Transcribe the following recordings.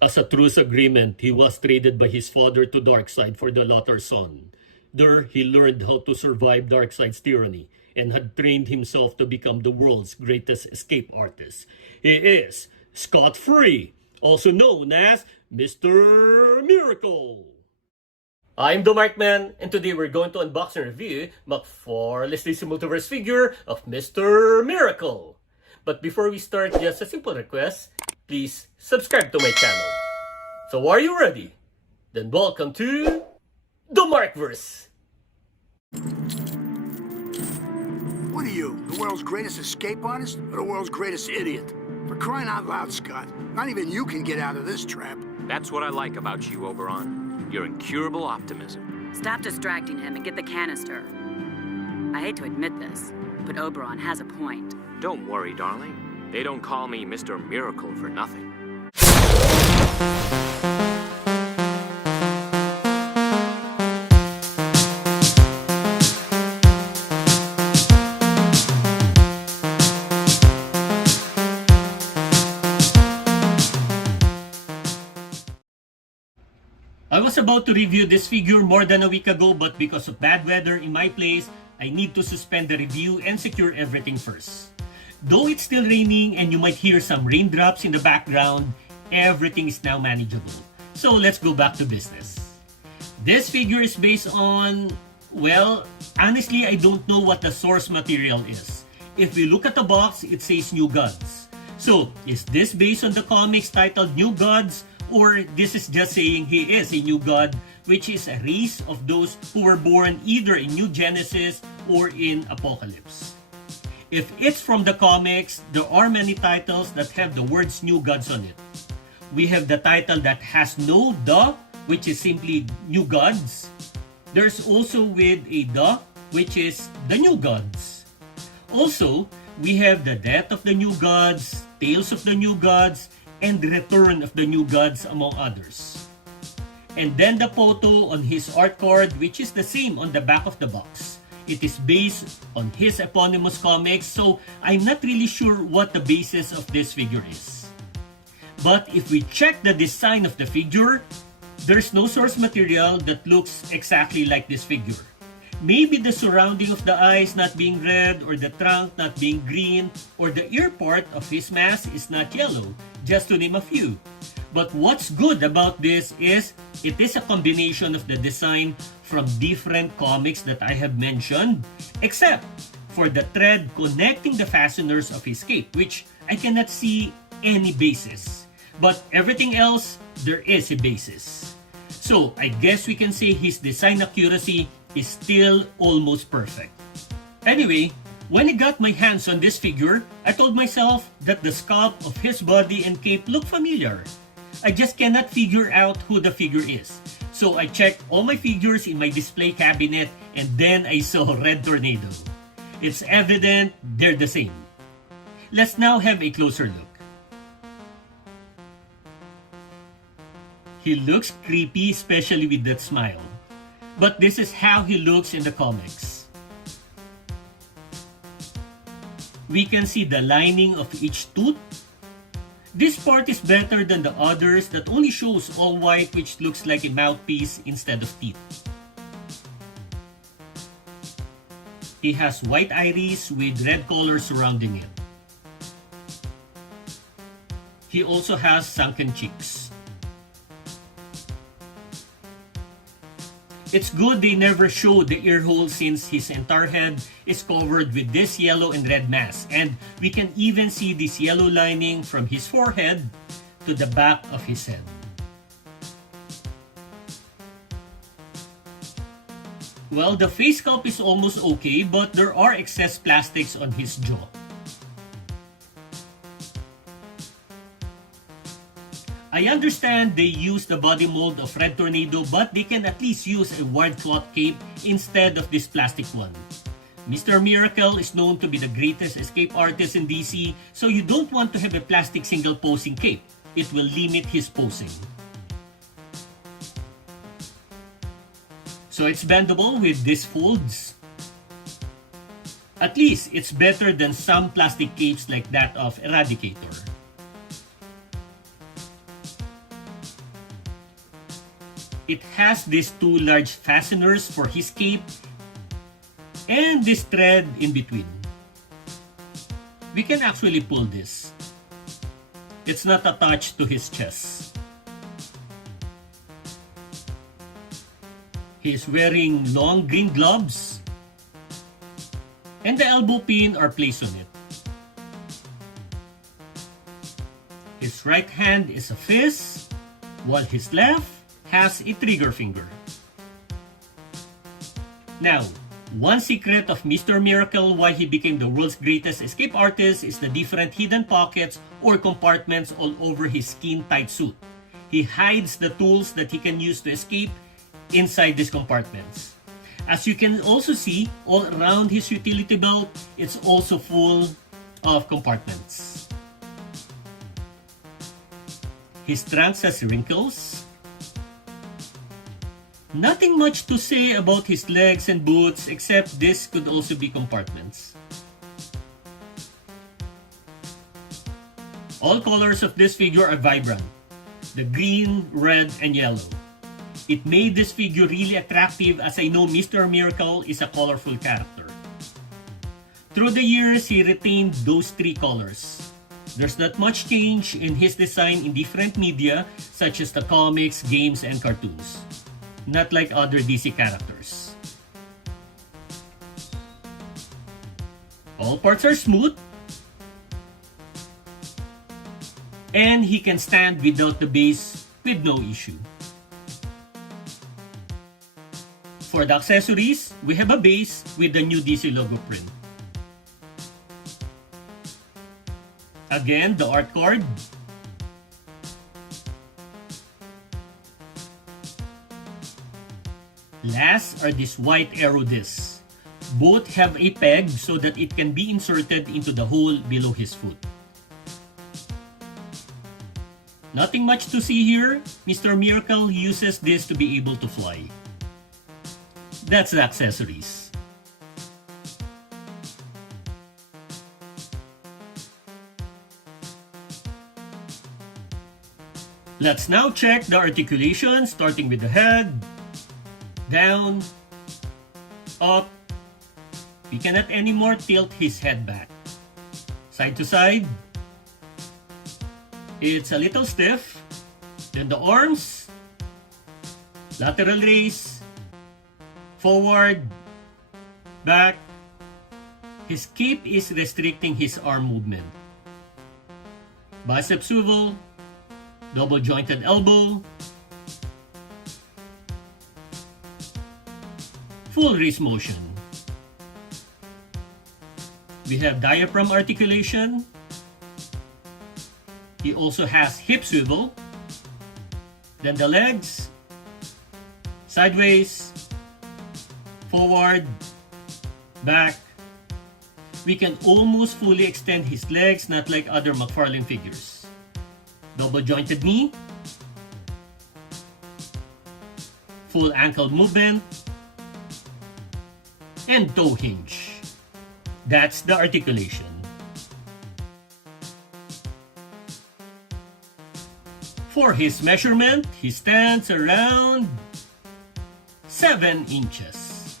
As a truce agreement, he was traded by his father to Darkseid for the latter's son. There, he learned how to survive Darkseid's tyranny and had trained himself to become the world's greatest escape artist. He is scot-free, also known as Mr. Miracle. I'm the Markman, and today we're going to unbox and review McFarlane's DC Multiverse figure of Mr. Miracle. But before we start, just a simple request, please subscribe to my channel. So are you ready? Then welcome to the Markverse. What are you, the world's greatest escape artist or the world's greatest idiot? For crying out loud, Scott, not even you can get out of this trap. That's what I like about you, Oberon. Your incurable optimism. Stop distracting him and get the canister. I hate to admit this, but Oberon has a point. Don't worry, darling. They don't call me Mr. Miracle for nothing. I was about to review this figure more than a week ago, but because of bad weather in my place, I need to suspend the review and secure everything first. Though it's still raining and you might hear some raindrops in the background, everything is now manageable. So let's go back to business. This figure is based on, well, honestly, I don't know what the source material is. If we look at the box, it says New Gods. So, is this based on the comics titled New Gods? Or this is just saying he is a new god, which is a race of those who were born either in New Genesis or in Apocalypse. If it's from the comics, there are many titles that have the words New Gods on it. We have the title that has no "the," which is simply New Gods. There's also with a "the," which is the New Gods. Also, we have the Death of the New Gods, Tales of the New Gods, and Return of the New Gods, among others. And then the photo on his art card, which is the same on the back of the box. It is based on his eponymous comics, so I'm not really sure what the basis of this figure is. But if we check the design of the figure, there's no source material that looks exactly like this figure. Maybe the surrounding of the eyes not being red, or the trunk not being green, or the ear part of his mask is not yellow, just to name a few. But what's good about this is it is a combination of the design from different comics that I have mentioned, except for the thread connecting the fasteners of his cape, which I cannot see any basis. But everything else, there is a basis. So I guess we can say his design accuracy is still almost perfect. Anyway, when I got my hands on this figure, I told myself that the sculpt of his body and cape look familiar. I just cannot figure out who the figure is. So I checked all my figures in my display cabinet and then I saw Red Tornado. It's evident they're the same. Let's now have a closer look. He looks creepy, especially with that smile. But this is how he looks in the comics. We can see the lining of each tooth. This part is better than the others that only shows all white, which looks like a mouthpiece instead of teeth. He has white iris with red color surrounding it. He also has sunken cheeks. It's good they never show the ear hole since his entire head is covered with this yellow and red mask, and we can even see this yellow lining from his forehead to the back of his head. Well, the face sculpt is almost okay, but there are excess plastics on his jaw. I understand they use the body mold of Red Tornado, but they can at least use a wide cloth cape instead of this plastic one. Mr. Miracle is known to be the greatest escape artist in DC, so you don't want to have a plastic single posing cape. It will limit his posing. So it's bendable with these folds. At least it's better than some plastic capes like that of Eradicator. It has these two large fasteners for his cape and this thread in between. We can actually pull this. It's not attached to his chest. He's wearing long green gloves and the elbow pin are placed on it. His right hand is a fist while his left has a trigger finger. Now, one secret of Mr. Miracle why he became the world's greatest escape artist is the different hidden pockets or compartments all over his skin-tight suit. He hides the tools that he can use to escape inside these compartments. As you can also see, all around his utility belt, it's also full of compartments. His trunks has wrinkles. Nothing much to say about his legs and boots except this could also be compartments. All colors of this figure are vibrant. The green, red, and yellow. It made this figure really attractive as I know Mr. Miracle is a colorful character. Through the years, he retained those three colors. There's not much change in his design in different media such as the comics, games, and cartoons. Not like other DC characters. All parts are smooth. And he can stand without the base with no issue. For the accessories, we have a base with the new DC logo print. Again, the art card. Last are these white arrow discs. Both have a peg so that it can be inserted into the hole below his foot. Nothing much to see here. Mr. Miracle uses this to be able to fly. That's the accessories. Let's now check the articulation starting with the head, down, up. We cannot anymore tilt his head back. Side to side. It's a little stiff. Then the arms, lateral raise, forward, back. His cape is restricting his arm movement. Bicep swivel, double jointed elbow, full wrist motion. We have diaphragm articulation. He also has hip swivel. Then the legs, sideways, forward, back. We can almost fully extend his legs, not like other McFarlane figures. Double jointed knee, full ankle movement, and toe hinge. That's the articulation. For his measurement, he stands around 7 inches.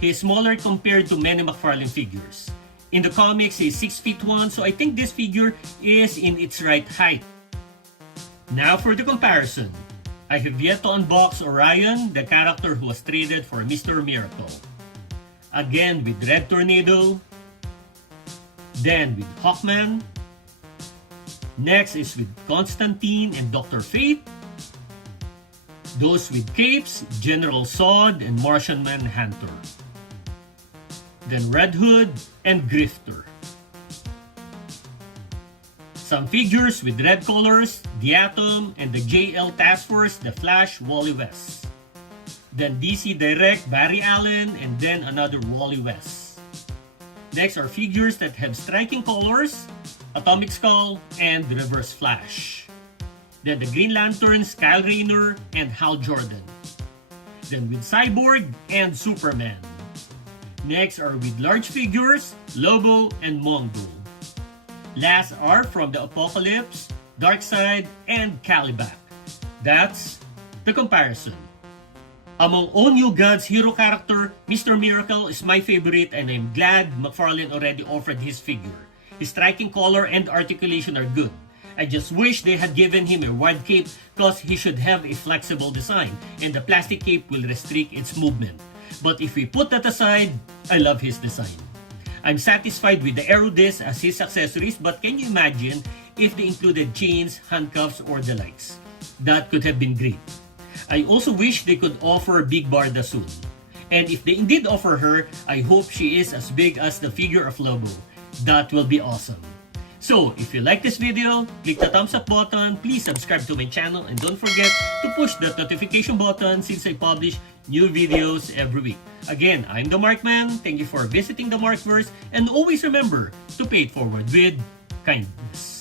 He's smaller compared to many McFarlane figures. In the comics, he's 6 feet 1, so I think this figure is in its right height. Now for the comparison. I have yet to unbox Orion, the character who was traded for Mr. Miracle. Again with Red Tornado, then with Hawkman. Next is with Constantine and Dr. Fate. Those with capes, General Zod and Martian Manhunter. Then Red Hood and Grifter. Some figures with red colors, the Atom and the JL Task Force, the Flash, Wally West. Then DC Direct, Barry Allen, and then another Wally West. Next are figures that have striking colors, Atomic Skull, and Reverse Flash. Then the Green Lanterns, Kyle Rayner, and Hal Jordan. Then with Cyborg and Superman. Next are with large figures, Lobo and Mongol. Last are from the Apocalypse, Darkseid, and Caliban. That's the comparison. Among all New Gods hero character, Mr. Miracle is my favorite and I'm glad McFarlane already offered his figure. His striking color and articulation are good. I just wish they had given him a wide cape cause he should have a flexible design and the plastic cape will restrict its movement. But if we put that aside, I love his design. I'm satisfied with the arrow disc as his accessories, but can you imagine if they included chains, handcuffs, or the likes? That could have been great. I also wish they could offer Big Barda soon. And if they indeed offer her, I hope she is as big as the figure of Lobo. That will be awesome. So, if you like this video, click the thumbs up button, please subscribe to my channel, and don't forget to push that notification button since I publish new videos every week. Again, I'm the Markman, thank you for visiting the Markverse, and always remember to pay it forward with kindness.